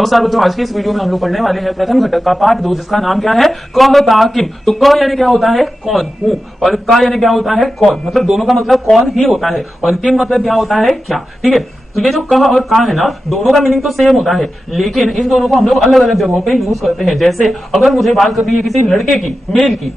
नमस्कार बच्चों, आज की इस वीडियो में हम लोग पढ़ने वाले हैं प्रथम घटक का पार्ट 2, जिसका नाम क्या है, कह का किम। तो क यानी क्या होता है, कौन हूं, और का यानी क्या होता है, कौन, मतलब दोनों का मतलब कौन ही होता है, और किम मतलब क्या होता है, क्या। ठीक है, तो ये जो कह और का है ना, दोनों का मीनिंग तो सेम होता है, लेकिन इन दोनों को हम लोग अलग अलग जगहों पे यूज करते हैं। जैसे अगर मुझे बात करनी है किसी लड़के की, मेल की,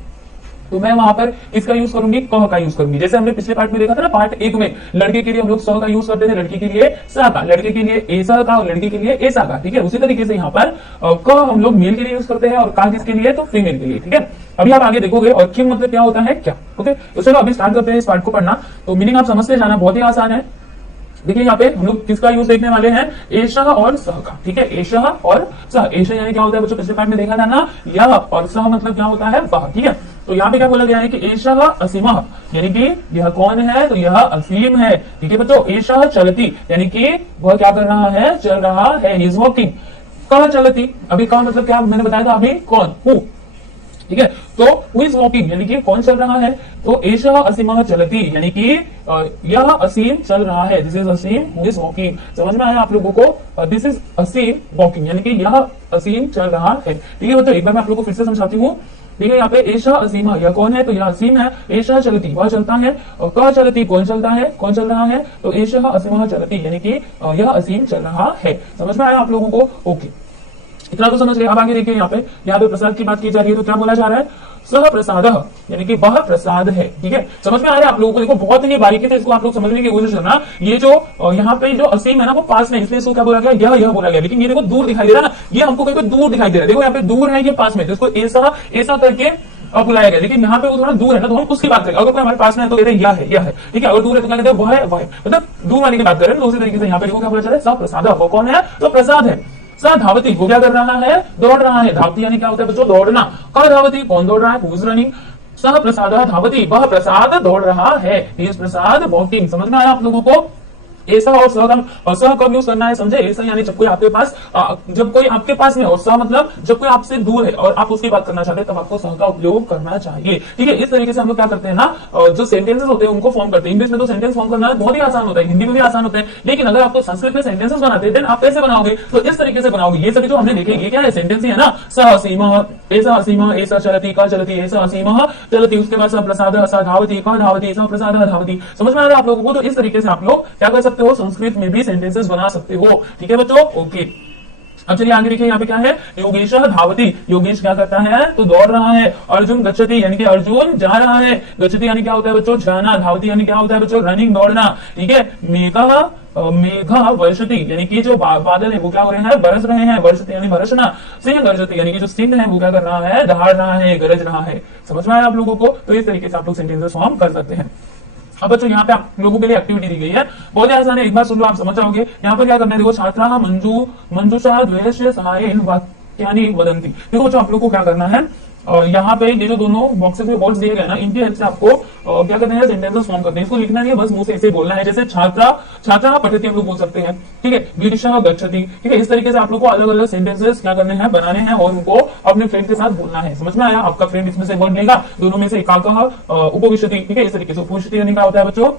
तो मैं वहां पर इसका यूज करूंगी, कह का यूज करूंगी। जैसे हमने पिछले पार्ट में देखा था ना, पार्ट 1 में लड़के के लिए हम लोग स का यूज करते थे, लड़की के लिए स का, लड़के के लिए ऐसा का और लड़की के लिए ऐसा का। ठीक है, उसी तरीके से यहाँ पर क हम लोग मेल के लिए यूज करते हैं और का किसके लिए, तो फीमेल के लिए। ठीक है, अभी आप आगे देखोगे। और किम मतलब क्या होता है, क्या। ओके, तो चलो अभी स्टार्ट करते हैं इस पार्ट को पढ़ना। तो मीनिंग आप समझते जाना, बहुत ही आसान है। देखिए यहाँ पे हम लोग किसका यूज देखने वाले हैं, एशह और सह का। ठीक है, एशह और सह। एशह यानी क्या होता है बच्चों, पिछले पार्ट में देखा था ना, यह, और सह मतलब क्या होता है, वह। ठीक है, तो यहाँ पे क्या बोला गया है कि एशह असीमः, यानी कि यह कौन है, तो यह असीम है। ठीक है बच्चों, एशह चलती, यानी कि वह क्या कर रहा है, चल रहा है, ही इज वॉकिंग। कह चलती, अभी कह मतलब क्या मैंने बताया था अभी, कौन हूं। ठीक है, तो हु इज वॉकिंग यानी कि कौन चल रहा है, तो एशः असीमः चलती, यानी कि यह असीम चल रहा है, this is Aseem who is walking. समझ में आया आप लोगों को, दिस इज असीम वॉकिंग, यानी कि यह असीम चल रहा है। ठीक है बच्चों, एक बार मैं आप लोगों को फिर से समझाती हूँ। ठीक है, यहाँ पे एशः असीमः, यह कौन है, तो यह असीम है। एशः चलती, वह चलता है। और कह चलती, कौन चलता है, कौन चल रहा है, तो एशः असीमः चलती, यानी कि यह असीम चल रहा है। समझ में आया आप लोगों को, ओके, इतना तो समझ गए। अब आगे देखिए, यहाँ पे प्रसाद की बात की जा रही है, तो क्या बोला जा रहा है, सह प्रसाद, यानी कि वह प्रसाद है। ठीक है, समझ में आ रहा है आप लोगों को। देखो बहुत ही बारीकी से इसको आप लोग समझने की कोशिश करना। ये जो यहाँ पे जो असीम है ना, वो पास में, इसलिए इसको क्या बोला गया, यह बोला गया। लेकिन ये देखो दूर दिखाई दे रहा है ना, ये हमको कहीं पे दूर दिखाई दे रहा है। देखो यहाँ पे दूर है, ये पास में, तो इसको ऐसा ऐसा करके बुलाया गया। लेकिन यहाँ पे वो थोड़ा दूर है ना, तो हम उसकी बात करें। अगर कोई हमारे पास में है तो कहते हैं यह है, यह है। ठीक है, अगर दूर है तो क्या कहते हैं, वह है, वह है, मतलब दूर वाले की बात करें। तो उसी तरीके से यहाँ पे देखो क्या बोला जा रहा है, सह प्रसाद, वो कौन है, तो प्रसाद है। स धावती, वो क्या कर रहा है, दौड़ रहा है। धावती यानी क्या होता है बच्चों, दौड़ना। क धावती, कौन दौड़ रहा है, हु इज रनिंग। सह प्रसाद धावती, वह प्रसाद दौड़ रहा है, ही इज प्रसाद वॉकिंग। समझ में आया आप लोगों को। ऐसा और सह कब यूज करना है, समझे। ऐसा यानी जब कोई आपके पास जब कोई आपके पास में, और सह मतलब जब कोई आपसे दूर है और आप उसकी बात करना चाहते हैं, तब आपको सह का उपयोग करना चाहिए। ठीक है, इस तरीके से हम लोग क्या करते हैं ना, जो सेंटेंसेस होते हैं उनको फॉर्म करते हैं। इंग्लिश में तो सेंटेंस फॉर्म करना बहुत ही आसान होता है, हिंदी में भी आसान होता है, लेकिन अगर आपको संस्कृत में सेंटेंसेस बनाते हैं, आप कैसे बनाओगे, तो इस तरीके से बनाओगे। ये सभी जो हमने देखे, ये क्या है, सेंटेंस ही है ना। सह असीमः, ऐसा असीमः, ऐसा चलती, क चलती, ऐसा असीमः चलती, उसके बाद सह प्रसाद, स धावती, क धावती, सह प्रसाद धावती। समझ में आ रहा है आप लोगों को। तो इस तरीके से आप लोग क्या कर सकते हो, संस्कृत में भी सेंटेंसेस बना सकते हो। ठीक है बच्चों, ओके। अब चलिए आगे देखिए, यहाँ पे क्या है, योगेश धावती, योगेश क्या करता है, तो दौड़ रहा है। अर्जुन गच्छति, यानी कि अर्जुन जा रहा है। गच्छति यानी क्या होता है बच्चों, जाना। धावती यानी क्या होता है बच्चों, रनिंग, दौड़ना। ठीक है, मेघा वर्षति, यानी कि जो बादल है वो क्या हो रहे हैं, बरस रहे हैं। वर्षति यानी बरसना। सिंह गर्जति, यानी कि जो सिंह है वो क्या कर रहा है, दहाड़ रहा है, गरज रहा है। समझ में आया आप लोगों को। तो इस तरीके से आप लोग सेंटेंसेस फॉर्म कर सकते हैं। अब बच्चों यहाँ पे आप लोगों के लिए एक्टिविटी दी गई है, बहुत ही आसान है, एक बार सुन लो आप समझ जाओगे। यहाँ पर क्या करना है, देखो, छात्रा मंजुषा द्वेष सहायेन वाक्यानि वदन्ति। देखो बच्चों, आप लोग को क्या करना है, और यहाँ पे ये जो दोनों बॉक्सेस में वर्ड्स दिए गए ना, इनकी हेल्प से आपको क्या करना है, सेंटेंसेस फॉर्म करते हैं। इसको लिखना नहीं है, बस मुंह से ऐसे बोलना है। जैसे छात्रा पठति हम लोग बोल सकते हैं। ठीक है, गिरिशा गच्छति। ठीक है, इस तरीके से आप लोग को अलग अलग सेंटेंसेस क्या करने हैं, बनाने हैं, और उनको अपने फ्रेंड के साथ बोलना है। समझ में आया। आपका फ्रेंड इसमें से वर्ड लेगा, दोनों में से एकाकः उपविशति। ठीक है, इस तरीके से उपविशति यानी क्या होता है बच्चों,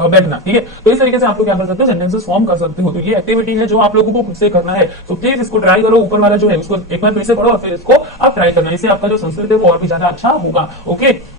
बैठना। ठीक है, तो इस तरीके से आप लोग क्या कर सकते हो, सेंटेंसेस फॉर्म कर सकते हो। तो ये एक्टिविटी है जो आप लोगों को खुद से करना है। तो प्लीज इसको ट्राई करो। ऊपर वाला जो है उसको एक बार फिर से पढ़ो और फिर इसको आप ट्राई करना। इससे आपका जो संस्कृत है वो और भी ज्यादा अच्छा होगा। ओके।